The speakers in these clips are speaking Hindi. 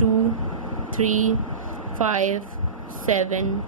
2, 3, 5, 7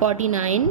49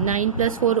9 + 4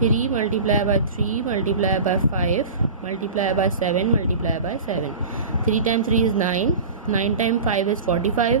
3 × 3 × 5 × 7 × 7. 3 × 3 is 9. 9 × 5 is 45.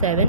7.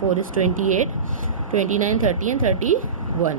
4 is 28. 29 30 and 31.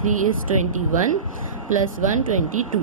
3 is 21 plus 1 22.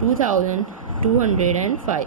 2205.